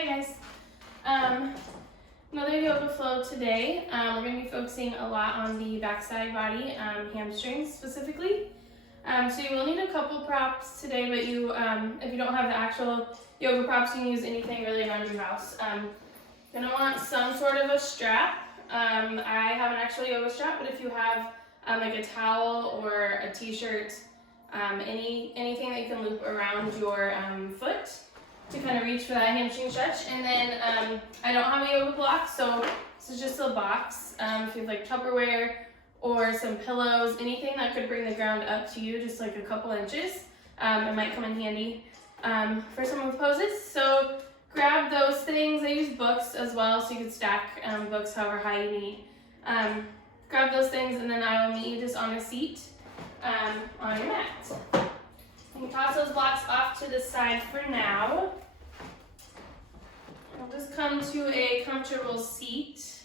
Hi guys. Another yoga flow today. We're going to be focusing a lot on the backside body, hamstrings specifically. So you will need a couple props today, but if you don't have the actual yoga props, you can use anything really around your house. You're going to want some sort of a strap. I have an actual yoga strap, but if you have like a towel or a t-shirt, anything that you can loop around your foot to kind of reach for that hamstring stretch. And then I don't have a yoga block, so this is just a box. If you have like Tupperware or some pillows, anything that could bring the ground up to you, just like a couple inches, it might come in handy for some of the poses. So grab those things. I use books as well, so you can stack books however high you need. Grab those things, and then I will meet you just on a seat on your mat. You can toss those blocks off to the side for now. We'll just come to a comfortable seat.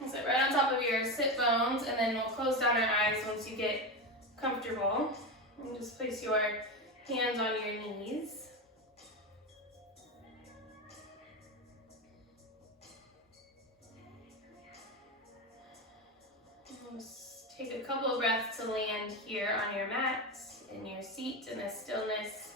And sit right on top of your sit bones, and then we'll close down our eyes once you get comfortable. And just place your hands on your knees. Just take a couple of breaths to land here on your mat, in your seat, in this stillness.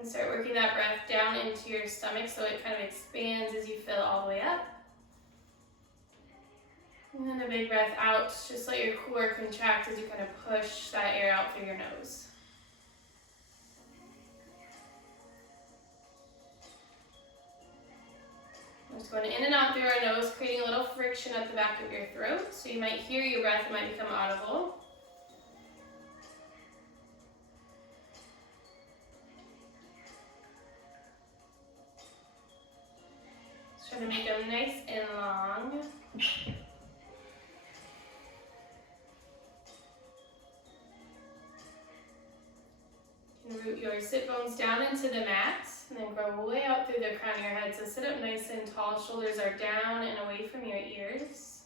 And start working that breath down into your stomach so it kind of expands as you fill all the way up. And then a big breath out. Just let your core contract as you kind of push that air out through your nose. We're just going in and out through our nose, creating a little friction at the back of your throat. So you might hear your breath, it might become audible. Try to make them nice and long. You can root your sit bones down into the mat and then grow way out through the crown of your head. So sit up nice and tall, shoulders are down and away from your ears.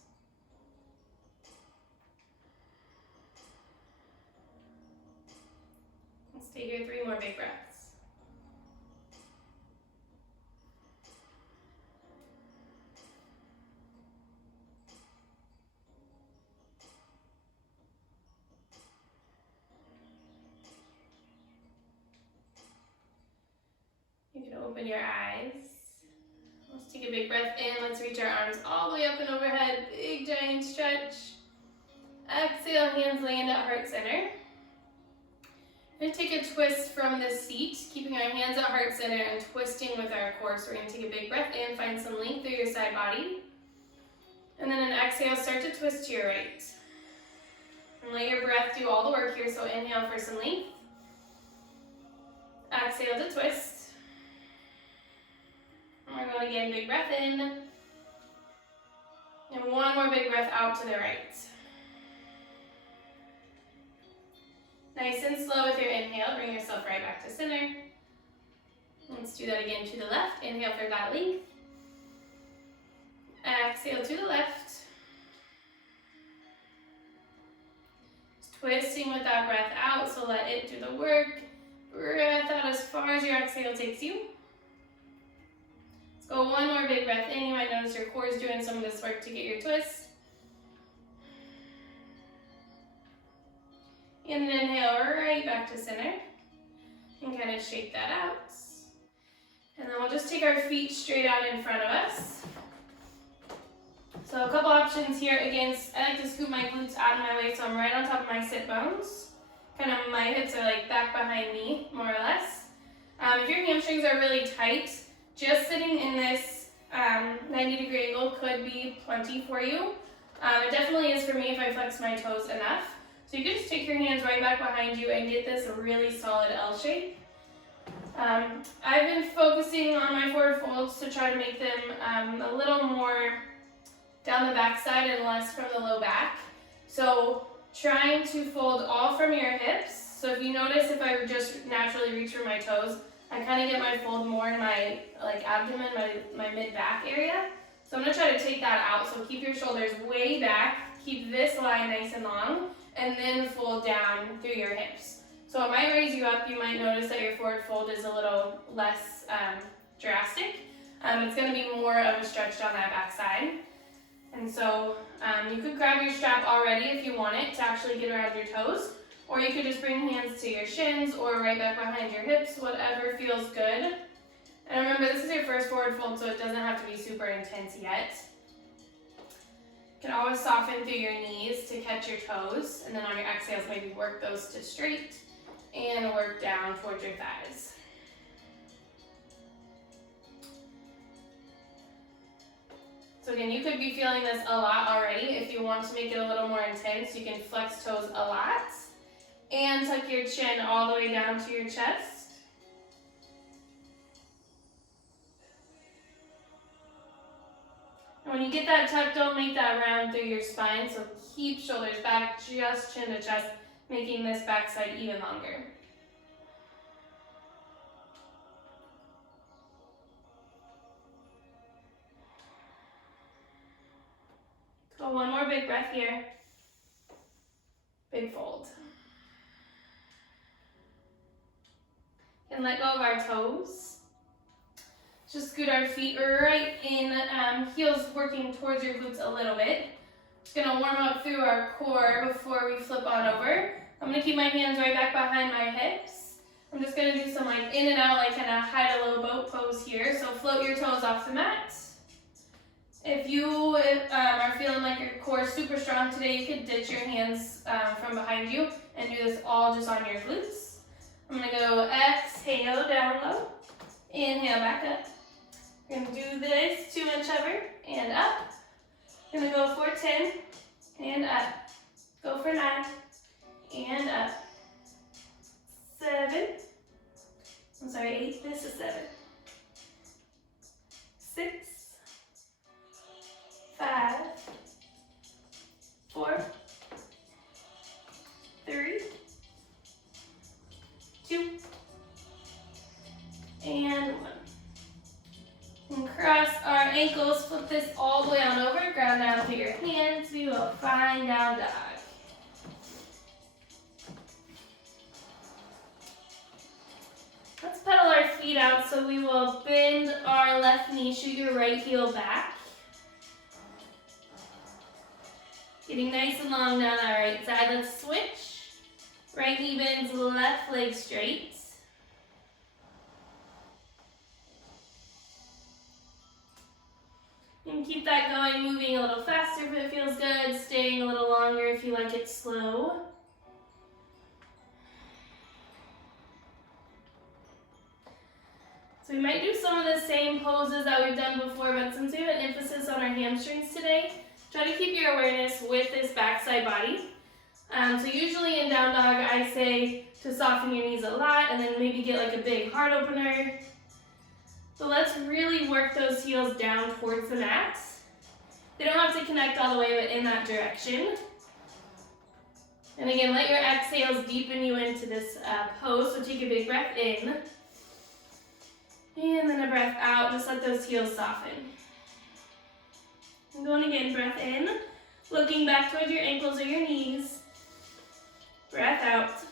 And stay here 3 more big breaths. Open your eyes. Let's take a big breath in. Let's reach our arms all the way up and overhead. Big giant stretch. Exhale, hands land at heart center. We're going to take a twist from the seat, keeping our hands at heart center and twisting with our core. So we're going to take a big breath in, find some length through your side body. And then an exhale, start to twist to your right. And let your breath do all the work here. So inhale for some length. Exhale to twist. We're going again, big breath in. And one more big breath out to the right. Nice and slow with your inhale, bring yourself right back to center. Let's do that again to the left. Inhale for that length. Exhale to the left. Just twisting with that breath out, so let it do the work. Breath out as far as your exhale takes you. Go one more big breath in. You might notice your core is doing some of this work to get your twist. And then inhale right back to center. And kind of shake that out. And then we'll just take our feet straight out in front of us. So a couple options here. Again, I like to scoop my glutes out of my way so I'm right on top of my sit bones. Kind of my hips are like back behind me, more or less. If your hamstrings are really tight, just sitting in this 90-degree angle could be plenty for you. It definitely is for me if I flex my toes enough. So you can just take your hands right back behind you and get this really solid L shape. I've been focusing on my forward folds to try to make them a little more down the back side and less from the low back. So trying to fold all from your hips. So if you notice, if I just naturally reach for my toes, I kind of get my fold more in my abdomen, my mid-back area. So I'm going to try to take that out. So keep your shoulders way back, keep this line nice and long, and then fold down through your hips. So it might raise you up. You might notice that your forward fold is a little less drastic. It's going to be more of a stretch down that back side. And so you could grab your strap already if you want it to actually get around your toes, or you could just bring hands to your shins or right back behind your hips, whatever feels good. And remember, this is your first forward fold, so it doesn't have to be super intense yet. You can always soften through your knees to catch your toes, and then on your exhales, maybe work those to straight and work down towards your thighs. So again, you could be feeling this a lot already. If you want to make it a little more intense, you can flex toes a lot and tuck your chin all the way down to your chest. And when you get that tuck, don't make that round through your spine. So keep shoulders back, just chin to chest, making this backside even longer. So one more big breath here. Big fold. And let go of our toes. Just scoot our feet right in, heels working towards your glutes a little bit. Just gonna warm up through our core before we flip on over. I'm gonna keep my hands right back behind my hips. I'm just gonna do some in and out, kind of hide a little boat pose here. So float your toes off the mat. If you are feeling like your core is super strong today, you could ditch your hands from behind you and do this all just on your glutes. I'm gonna go exhale down low, inhale back up. We're gonna do this 2-inch hover and up. We're gonna go for 10 and up. Go for 9 and up. 8, this is 7. 6, 5, 4, 3, 2, and 1. And cross our ankles, flip this all the way on over, ground down through your hands. We will find down dog. Let's pedal our feet out, so we will bend our left knee, shoot your right heel back. Getting nice and long down our right side. Let's switch. Right knee bends, left leg straight. You can keep that going, moving a little faster if it feels good, staying a little longer if you like it slow. So we might do some of the same poses that we've done before, but since we have an emphasis on our hamstrings today, try to keep your awareness with this backside body. So usually in down dog, I say to soften your knees a lot and then maybe get a big heart opener. So let's really work those heels down towards the mat. They don't have to connect all the way, but in that direction. And again, let your exhales deepen you into this pose. So take a big breath in. And then a breath out. Just let those heels soften. And going again, breath in. Looking back towards your ankles or your knees. Breath out.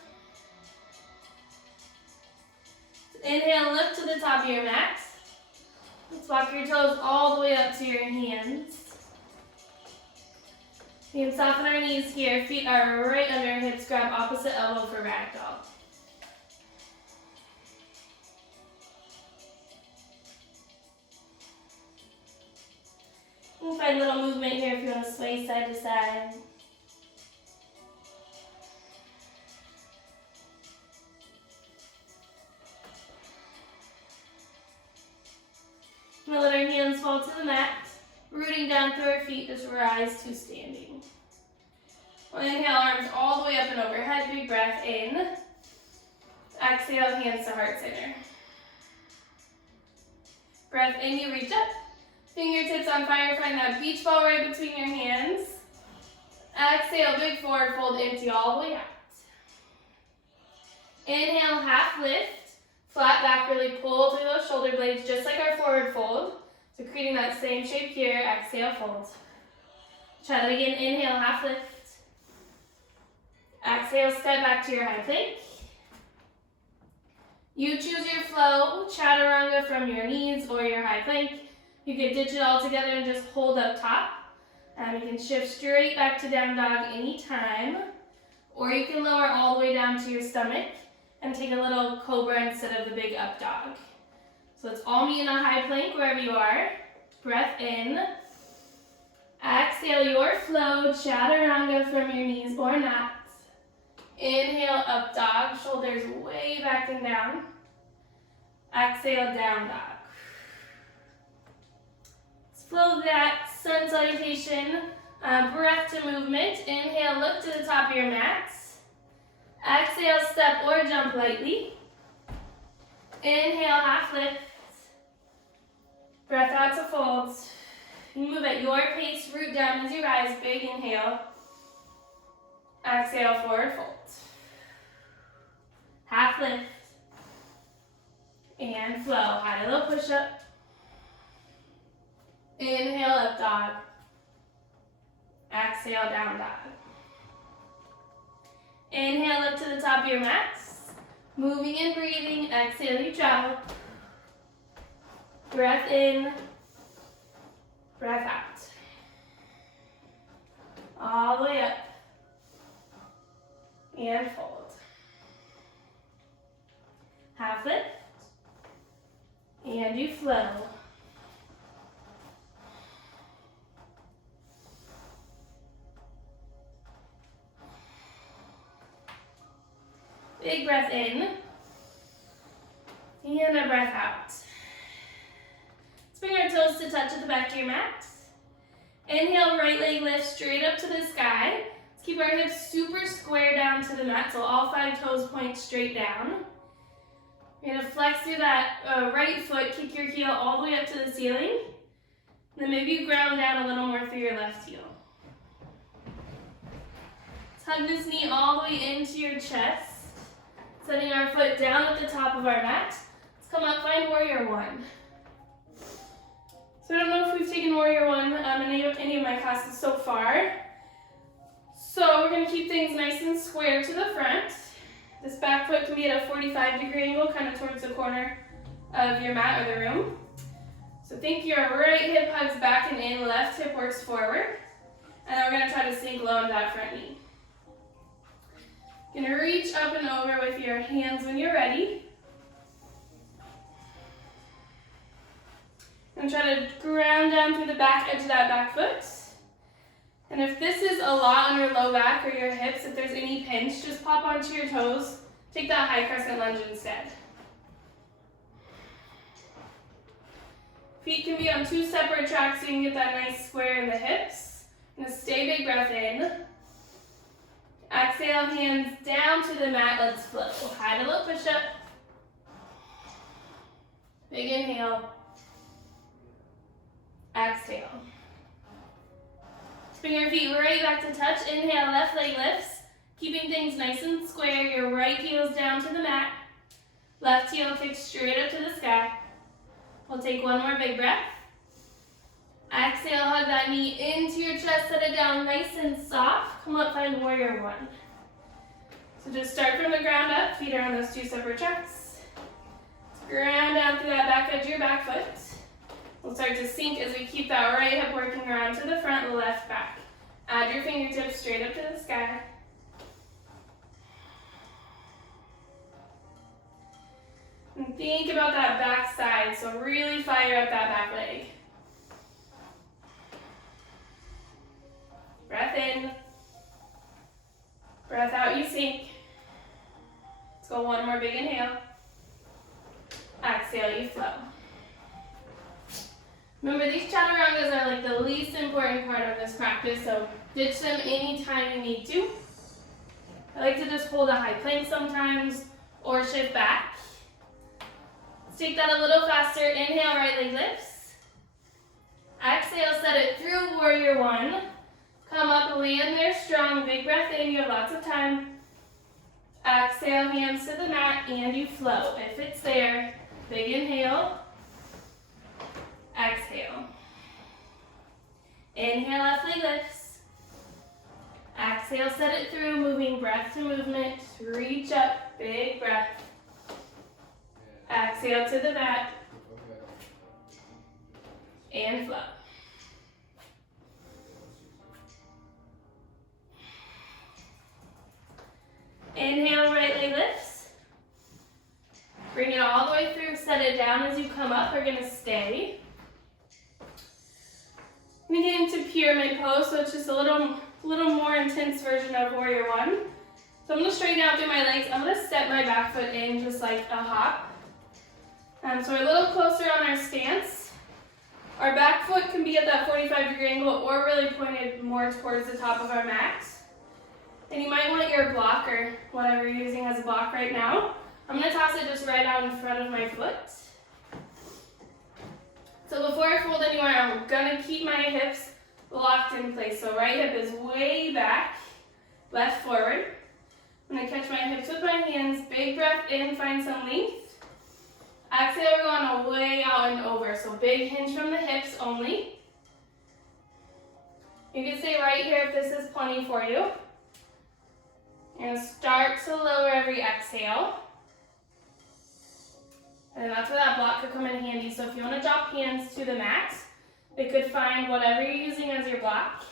Inhale, lift to the top of your mat. Let's walk your toes all the way up to your hands. You can soften our knees here. Feet are right under our hips. Grab opposite elbow for ragdoll. You can find a little movement here if you want to sway side to side. We'll let our hands fall to the mat. Rooting down through our feet, just rise to standing. We'll inhale, arms all the way up and overhead. Big breath in. Exhale, hands to heart center. Breath in, you reach up. Fingertips on fire, find that beach ball right between your hands. Exhale, big forward fold, empty all the way out. Inhale, half lift, flat back, really pull through those shoulder blades just like our forward fold. So creating that same shape here, exhale, fold. Try that again, inhale, half lift. Exhale, step back to your high plank. You choose your flow, chaturanga from your knees or your high plank. You can ditch it all together and just hold up top. You can shift straight back to down dog anytime. Or you can lower all the way down to your stomach and take a little cobra instead of the big up dog. So let's all meet in a high plank wherever you are. Breath in. Exhale your flow, chaturanga from your knees or not. Inhale, up dog, shoulders way back and down. Exhale, down dog. Let's flow that sun salutation, breath to movement. Inhale, look to the top of your mat. Exhale, step or jump lightly. Inhale, half lift. Breath out to fold. You move at your pace, root down as you rise, big inhale. Exhale, forward fold. Half lift. And flow. High to low push up. Inhale, up dog. Exhale, down dog. Inhale, up to the top of your mat. Moving and breathing. Exhale, you travel. Breath in. Breath out. All the way up. And fold. Half lift. And you flow. Big breath in. And a breath out. Let's bring our toes to touch at the back of your mat. Inhale, right leg lifts straight up to the sky. Let's keep our hips super square down to the mat, so all 5 toes point straight down. You're gonna flex through that right foot, kick your heel all the way up to the ceiling. And then maybe you ground down a little more through your left heel. Let's hug this knee all the way into your chest. Setting our foot down at the top of our mat. Let's come up, find warrior one. So I don't know if we've taken warrior one in any of my classes so far. So we're gonna keep things nice and square to the front. This back foot can be at a 45-degree angle, kind of towards the corner of your mat or the room. So think your right hip hugs back and in, left hip works forward. And then we're gonna try to sink low into that front knee. You're gonna reach up and over with your hands when you're ready. And try to ground down through the back edge of that back foot. And if this is a lot on your low back or your hips, if there's any pinch, just pop onto your toes. Take that high crescent lunge instead. Feet can be on 2 separate tracks so you can get that nice square in the hips. I'm gonna stay big breath in. Exhale, hands down to the mat, let's flow. High to low push up. Big inhale. Exhale. Bring your feet right back to touch. Inhale, left leg lifts. Keeping things nice and square. Your right heel's down to the mat. Left heel kicks straight up to the sky. We'll take one more big breath. Exhale, hug that knee into your chest. Set it down nice and soft. Come up, find warrior one. So just start from the ground up. Feet are on those 2 separate tracks. Ground down through that back edge of your back foot. We'll start to sink as we keep that right hip working around to the front, left back. Add your fingertips straight up to the sky. And think about that back side, so really fire up that back leg. Breath in. Breath out, you sink. Let's go one more big inhale. Exhale, you flow. Remember, these chaturangas are like the least important part of this practice, so ditch them anytime you need to. I like to just hold a high plank sometimes, or shift back. Let's take that a little faster. Inhale, right leg lifts. Exhale, set it through warrior one. Come up, land there big breath in, you have lots of time. Exhale, hands to the mat, and you flow. If it's there, big inhale. Exhale. Inhale, left leg lifts. Exhale, set it through, moving breath to movement. Reach up, big breath. Exhale to the mat. And flow. Inhale, right leg lifts. Bring it all the way through, set it down as you come up. We're gonna stay. We get into pyramid pose, so it's just a little more intense version of warrior one. So I'm gonna straighten out through my legs. I'm gonna step my back foot in just like a hop. So we're a little closer on our stance. Our back foot can be at that 45-degree angle or really pointed more towards the top of our mat. And you might want your block or whatever you're using as a block right now. I'm gonna toss it just right out in front of my foot. So before I fold anywhere, I'm gonna keep my hips locked in place. So right hip is way back, left forward. I'm gonna catch my hips with my hands, big breath in, find some length. Exhale, we're going way out and over. So big hinge from the hips only. You can stay right here if this is plenty for you. You're gonna start to lower every exhale. And that's where that block could come in handy. So if you want to drop hands to the mat, they could find whatever you're using as your block.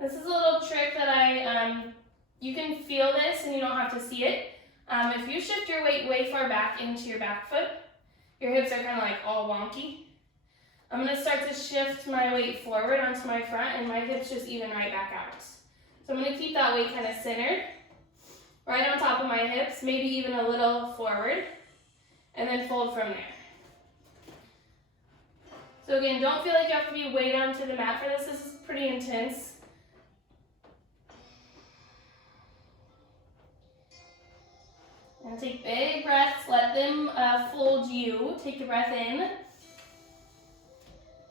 This is a little trick that you can feel this and you don't have to see it. If you shift your weight way far back into your back foot, your hips are kind of like all wonky. I'm going to start to shift my weight forward onto my front and my hips just even right back out. So I'm going to keep that weight kind of centered, right on top of my hips, maybe even a little forward, and then fold from there. So again, don't feel like you have to be way down to the mat for this. This is pretty intense. And take big breaths, let them fold you. Take a breath in,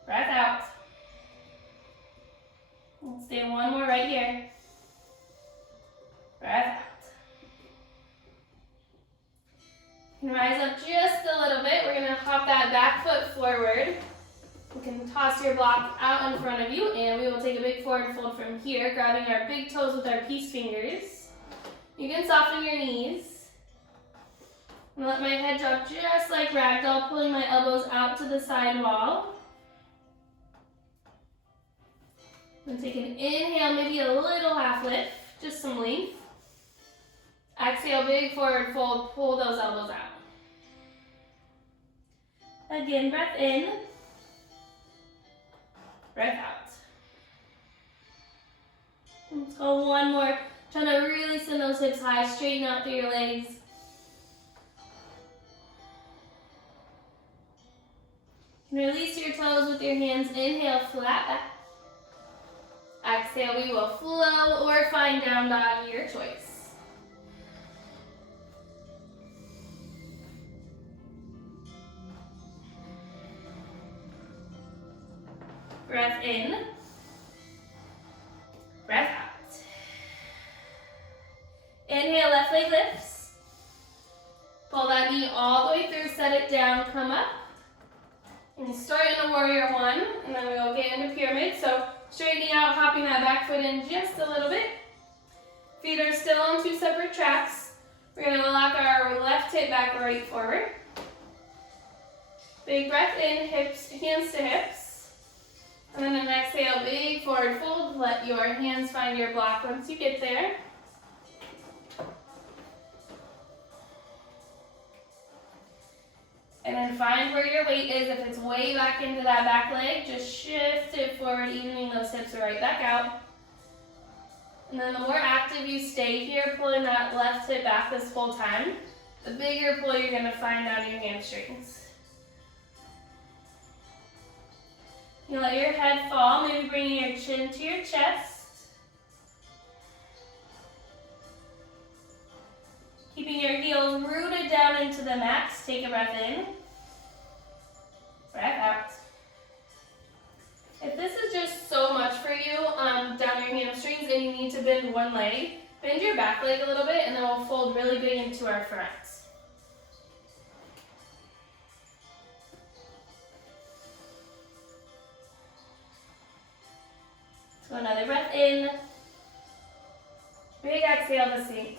breath out. Let's do one more right here. Breath out. You can rise up just a little bit. We're gonna hop that back foot forward. You can toss your block out in front of you, and we will take a big forward fold from here, grabbing our big toes with our peace fingers. You can soften your knees. And let my head drop just like ragdoll, pulling my elbows out to the side wall. Then take an inhale, maybe a little half lift, just some length. Exhale, big forward fold, pull those elbows out. Again, breath in, breath out. Let's go one more. Trying to really send those hips high, straighten out through your legs. Release your toes with your hands. Inhale, flat back. Exhale, we will flow or find down dog, your choice. Breath in, breath out. Inhale, left leg lifts. Pull that knee all the way through, set it down, come up. And start in a warrior one, and then we'll get into pyramid. So straightening out, hopping that back foot in just a little bit. Feet are still on two separate tracks. We're gonna lock our left hip back right forward. Big breath in, hips, hands to hips. And then an exhale, big forward fold. Let your hands find your block once you get there. And then find where your weight is. If it's way back into that back leg, just shift it forward, evening those hips right back out. And then the more active you stay here, pulling that left hip back this whole time, the bigger pull you're gonna find down your hamstrings. You let your head fall, maybe bringing your chin to your chest. Keeping your heels rooted down into the mat. Take a breath in, breath out. If this is just so much for one leg. Bend your back leg a little bit, and then we'll fold really big into our front. So another breath in. Big exhale to sink.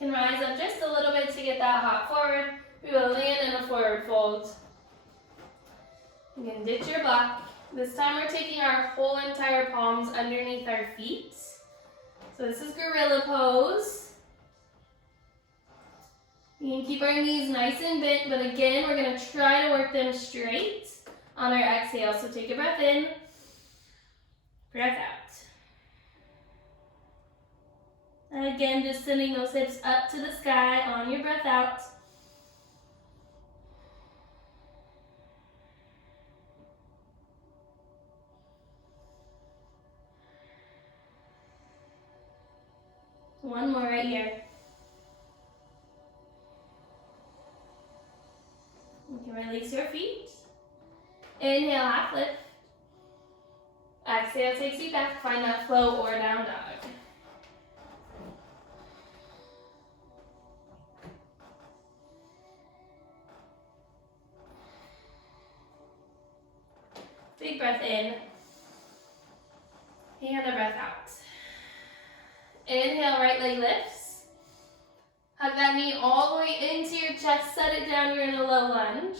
You can rise up just a little bit to get that hop forward. We will land in a forward fold. You can ditch your block. This time we're taking our whole entire palms underneath our feet. So this is gorilla pose. You can keep our knees nice and bent, but again, we're going to try to work them straight on our exhale. So take a breath in, breath out. And again, just sending those hips up to the sky on your breath out. One more right here. You can release your feet. Inhale, half lift. Exhale takes you back. Find that flow or down dog. Big breath in. And a breath out. Inhale, right leg lifts. Hug that knee all the way into your chest. Set it down. You're in a low lunge.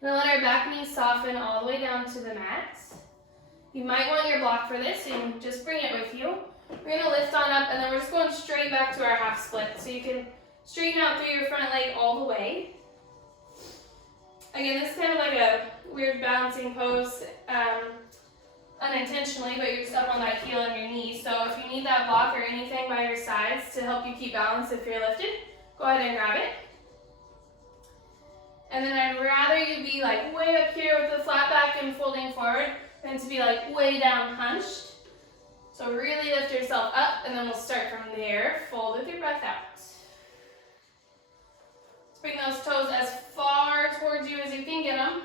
We're going to let our back knee soften all the way down to the mat. You might want your block for this, and just bring it with you. We're going to lift on up, and then we're just going straight back to our half split. So you can straighten out through your front leg all the way. Again, this is kind of like a weird balancing pose, unintentionally, but you're just up on that heel and your knee. So if you need that block or anything by your sides to help you keep balance if you're lifted, go ahead and grab it. And then I'd rather you be like way up here with the flat back and folding forward than to be like way down hunched. So really lift yourself up, and then we'll start from there. Fold with your breath out. Let's bring those toes as far towards you as you can get them.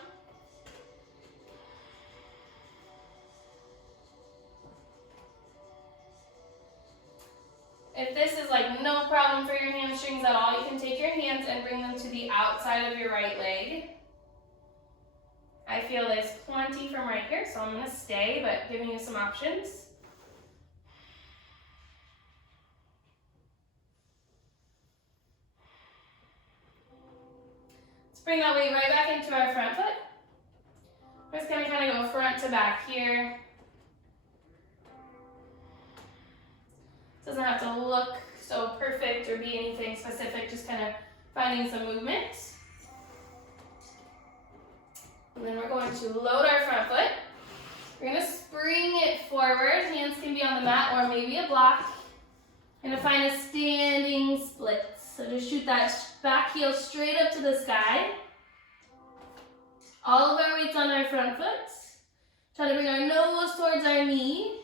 If this is like no problem for your hamstrings at all, you can take your hands and bring them to the outside of your right leg. I feel there's plenty from right here, so I'm going to stay, but giving you some options. Let's bring that weight right back into our front foot. We're just going to kind of go front to back here. Doesn't have to look so perfect or be anything specific, just kind of finding some movement. And then we're going to load our front foot. We're going to spring it forward. Hands can be on the mat or maybe a block. Going to find a standing split. So just shoot that back heel straight up to the sky. All of our weight's on our front foot. Try to bring our nose towards our knee.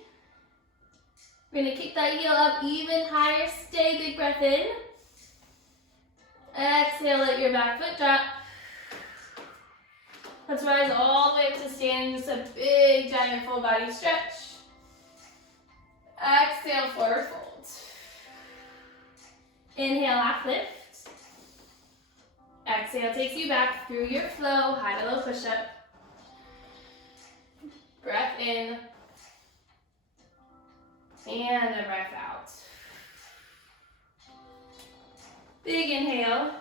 We're going to kick that heel up even higher. Stay, big breath in. Exhale, let your back foot drop. Let's rise all the way up to standing. Just a big, giant full body stretch. Exhale, forward fold. Inhale, half lift. Exhale takes you back through your flow. High to low push-up. Breath in. And a breath out. Big inhale.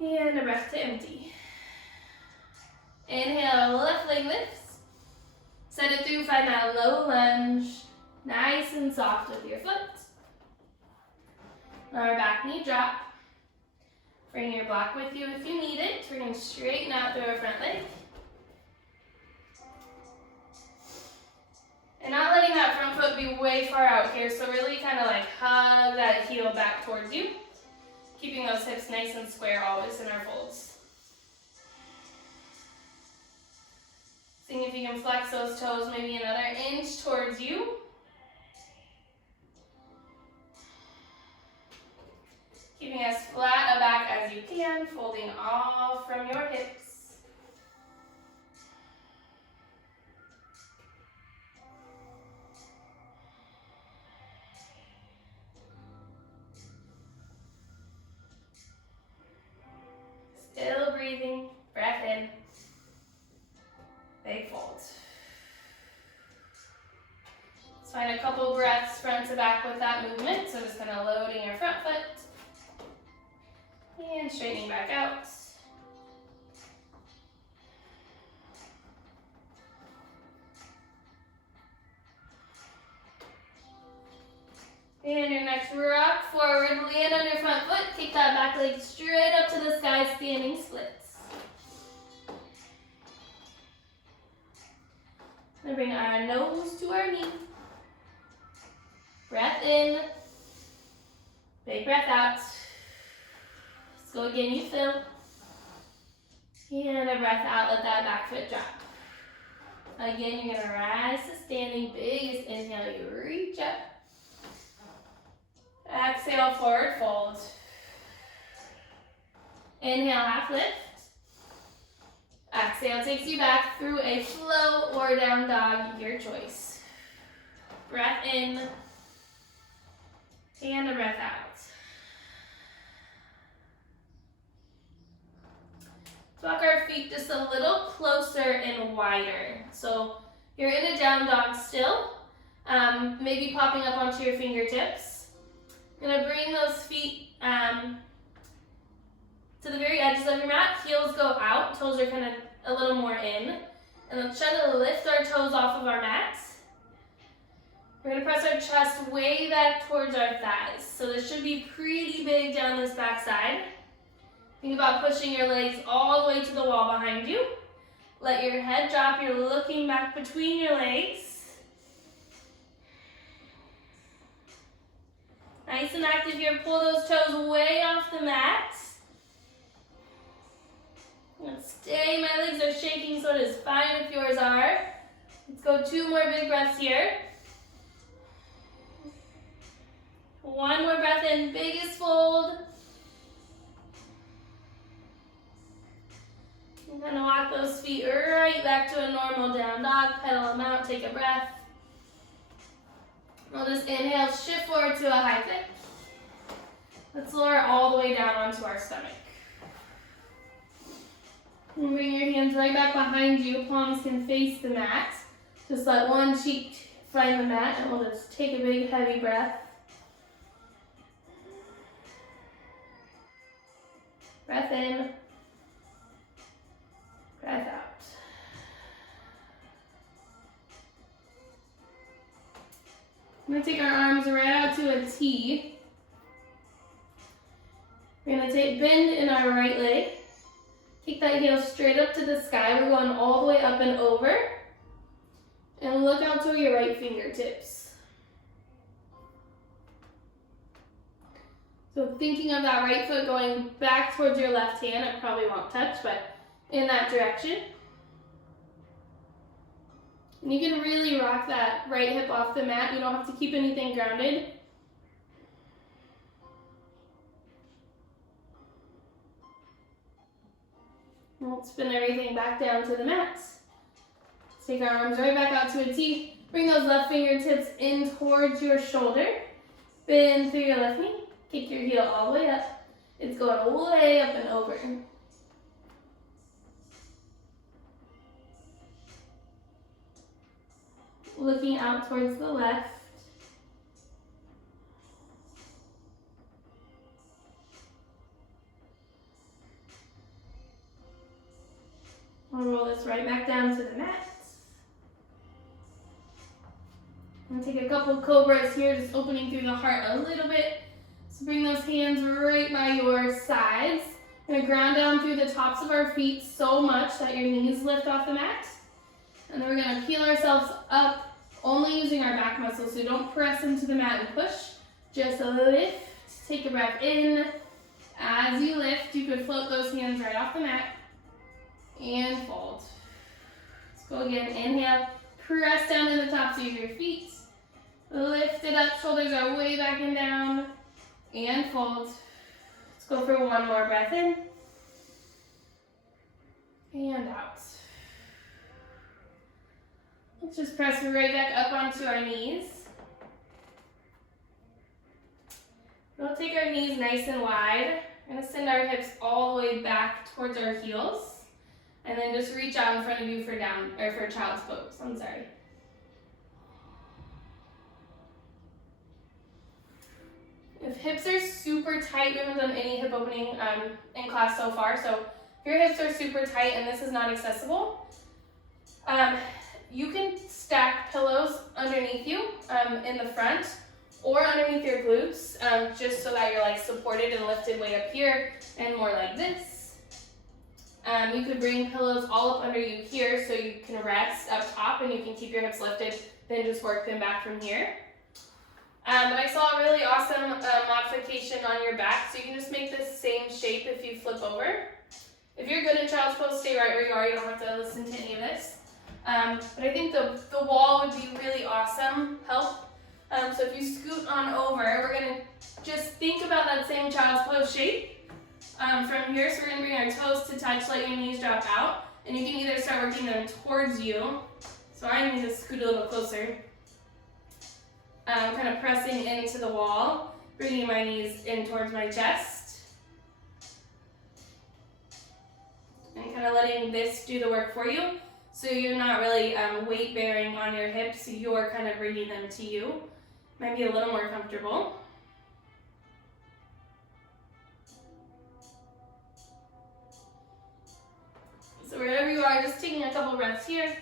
And a breath to empty. Inhale, left leg lifts. Set it through, find that low lunge. Nice and soft with your foot. Our back knee drop. Bring your block with you if you need it. We're going to straighten out through our front leg. And not letting that front foot be way far out here, so really kind of like hug that heel back towards you. Keeping those hips nice and square always in our folds. Seeing if you can flex those toes maybe another inch towards you. Keeping as flat a back as you can, folding all from your hips. breathing. Breath in. Big fold. Let's find a couple breaths front to back with that movement. So just kind of loading your front foot. And straightening back out. And your next rock forward, land on your front foot, kick that back leg straight up to the sky, standing splits. And bring our nose to our knee. Breath in, big breath out. Let's go again, you fill. And a breath out, let that back foot drop. Again, you're gonna rise to standing, biggest inhale, you reach up. Exhale, forward fold. Inhale, half lift. Exhale takes you back through a flow or down dog, your choice. Breath in, and a breath out. Let's walk our feet just a little closer and wider. So you're in a down dog still, maybe popping up onto your fingertips. You're gonna bring those feet to the very edges of your mat. Heels go out, toes are kind of a little more in. And let's try to lift our toes off of our mat. We're gonna press our chest way back towards our thighs. So this should be pretty big down this back side. Think about pushing your legs all the way to the wall behind you. Let your head drop, you're looking back between your legs. Nice and active here, pull those toes way off the mat. Let's stay, my legs are shaking, so it is fine if yours are. Let's go 2 more big breaths here. 1 more breath in, biggest fold. And kind of walk those feet right back to a normal down dog, pedal them out, take a breath. We'll just inhale, shift forward to a high kick. Let's lower all the way down onto our stomach. And bring your hands right back behind you. Palms can face the mat. Just let one cheek find the mat, and we'll just take a big, heavy breath. Breath in. Breath out. I'm going to take our arms right out to a T. We're going to bend in our right leg. Kick that heel straight up to the sky. We're going all the way up and over. And look out to your right fingertips. So thinking of that right foot going back towards your left hand, it probably won't touch, but in that direction. And you can really rock that right hip off the mat. You don't have to keep anything grounded. And we'll spin everything back down to the mat. Let's take our arms right back out to a T. Bring those left fingertips in towards your shoulder. Bend through your left knee. Kick your heel all the way up. It's going way up and over. Looking out towards the left. We'll roll this right back down to the mat. I'm going to take a couple cobras here, just opening through the heart a little bit. So bring those hands right by your sides. We're going to ground down through the tops of our feet so much that your knees lift off the mat. And then we're going to peel ourselves up, only using our back muscles. So don't press into the mat and push. Just lift. Take a breath in. As you lift, you could float those hands right off the mat. And fold. Let's go again. Inhale. Press down to the tops of your feet. Lift it up. Shoulders are way back and down. And fold. Let's go for 1 more breath in. And out. Let's just press right back up onto our knees. We'll take our knees nice and wide. We're gonna send our hips all the way back towards our heels, and then just reach out in front of you for for child's pose. I'm sorry. If hips are super tight, we haven't done any hip opening in class so far, so if your hips are super tight and this is not accessible, you can stack pillows underneath you in the front or underneath your glutes, just so that you're like supported and lifted way up here and more like this. You could bring pillows all up under you here so you can rest up top and you can keep your hips lifted, then just work them back from here. But I saw a really awesome modification on your back, so you can just make this same shape if you flip over. If you're good in child's pose, stay right where you are. You don't have to listen to any of this. But I think the wall would be really awesome help. So if you scoot on over, we're going to just think about that same child's pose shape from here. So we're going to bring our toes to touch, let your knees drop out. And you can either start working them towards you. So I'm going to scoot a little closer. Kind of pressing into the wall, bringing my knees in towards my chest. And kind of letting this do the work for you. So you're not really weight bearing on your hips, you're kind of bringing them to you. Might be a little more comfortable. So wherever you are, just taking a couple breaths here.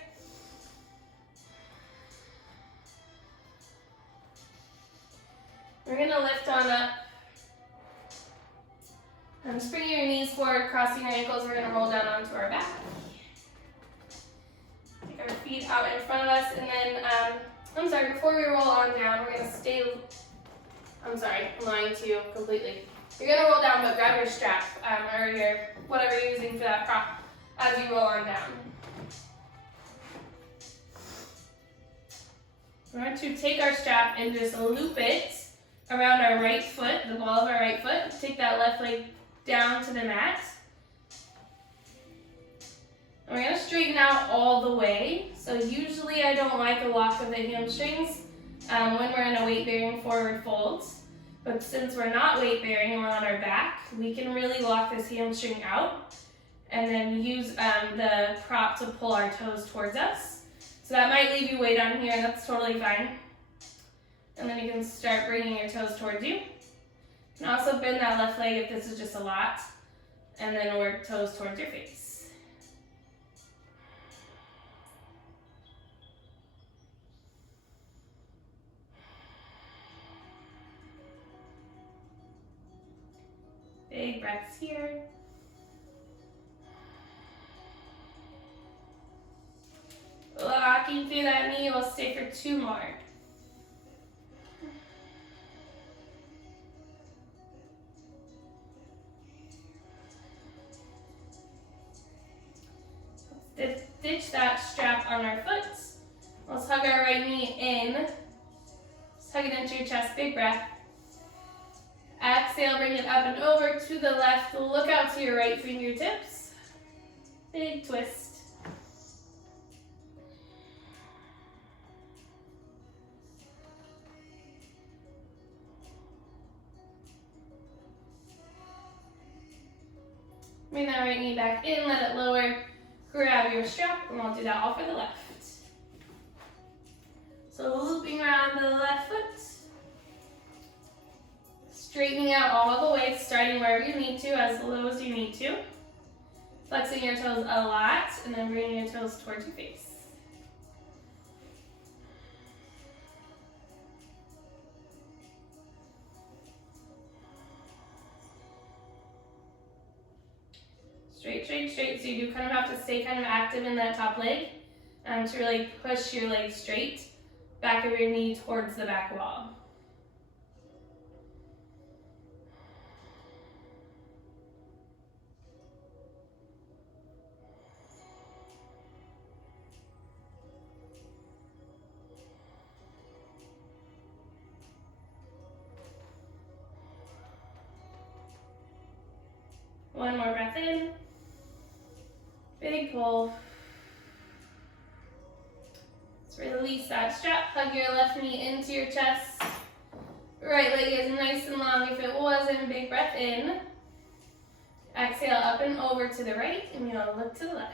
We're going to lift on up. Just bringing your knees forward, crossing your ankles. We're going to roll down onto our back. Take our feet out in front of us. And then, before we roll on down, we're going to I'm lying to you completely. You're going to roll down, but grab your strap or whatever you're using for that prop as you roll on down. We're going to take our strap and just loop it around our right foot, the ball of our right foot. Take that left leg down to the mat. And we're going to straighten out all the way. So usually I don't like a lock of the hamstrings when we're in a weight-bearing forward fold. But since we're not weight-bearing and we're on our back, we can really lock this hamstring out and then use the prop to pull our toes towards us. So that might leave you weight on here, that's totally fine. And then you can start bringing your toes towards you. You can also bend that left leg if this is just a lot. And then work toes towards your face. Big breaths here. Locking through that knee, we'll stay for 2 more. Ditch that strap on our foot. Let's hug our right knee in. Just hug it into your chest, big breath. Exhale, bring it up and over to the left. Look out to your right fingertips. Big twist. Bring that right knee back in, let it lower. Grab your strap, and we'll do that all for the left. So looping around the left foot. Straightening out all the way, starting wherever you need to, as low as you need to. Flexing your toes a lot, and then bringing your toes towards your face. Straight, straight, straight. So you do kind of have to stay kind of active in that top leg to really push your leg straight. Back of your knee towards the back wall. One more breath in. Big pull. Let's release that strap. Hug your left knee into your chest. Right leg is nice and long if it wasn't. Big breath in. Exhale up and over to the right, and we'll look to the left.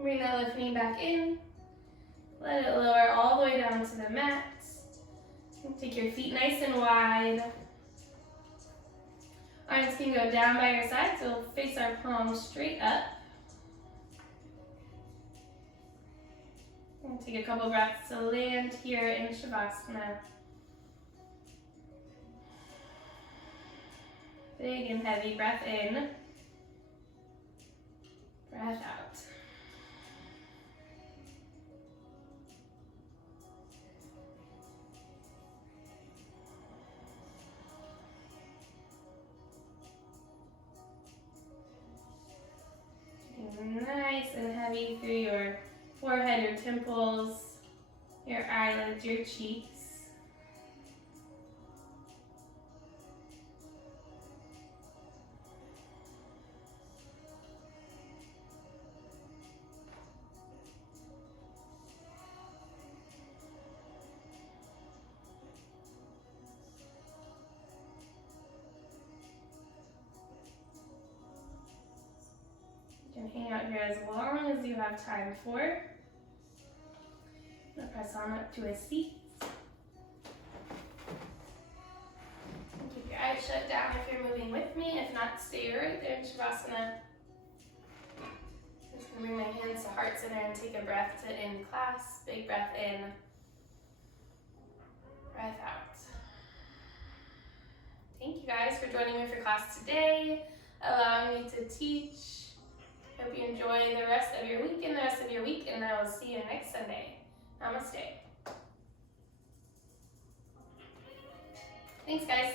Bring that left knee back in. Let it lower all the way down to the mat. Take your feet nice and wide. Arms can go down by your sides, so we'll face our palms straight up. And take a couple breaths to land here in Shavasana. Big and heavy breath in. Breath out. Nice and heavy through your forehead, your temples, your eyelids, your cheeks. You can hang out here as long as you have time for. Press on up to a seat. And keep your eyes shut down if you're moving with me. If not, stay right there in Shavasana. I'm just going to bring my hands to heart center and take a breath to end class. Big breath in. Breath out. Thank you guys for joining me for class today, allowing me to teach. Hope you enjoy the rest of your week and the rest of your week, and I will see you next Sunday. Namaste. Thanks, guys.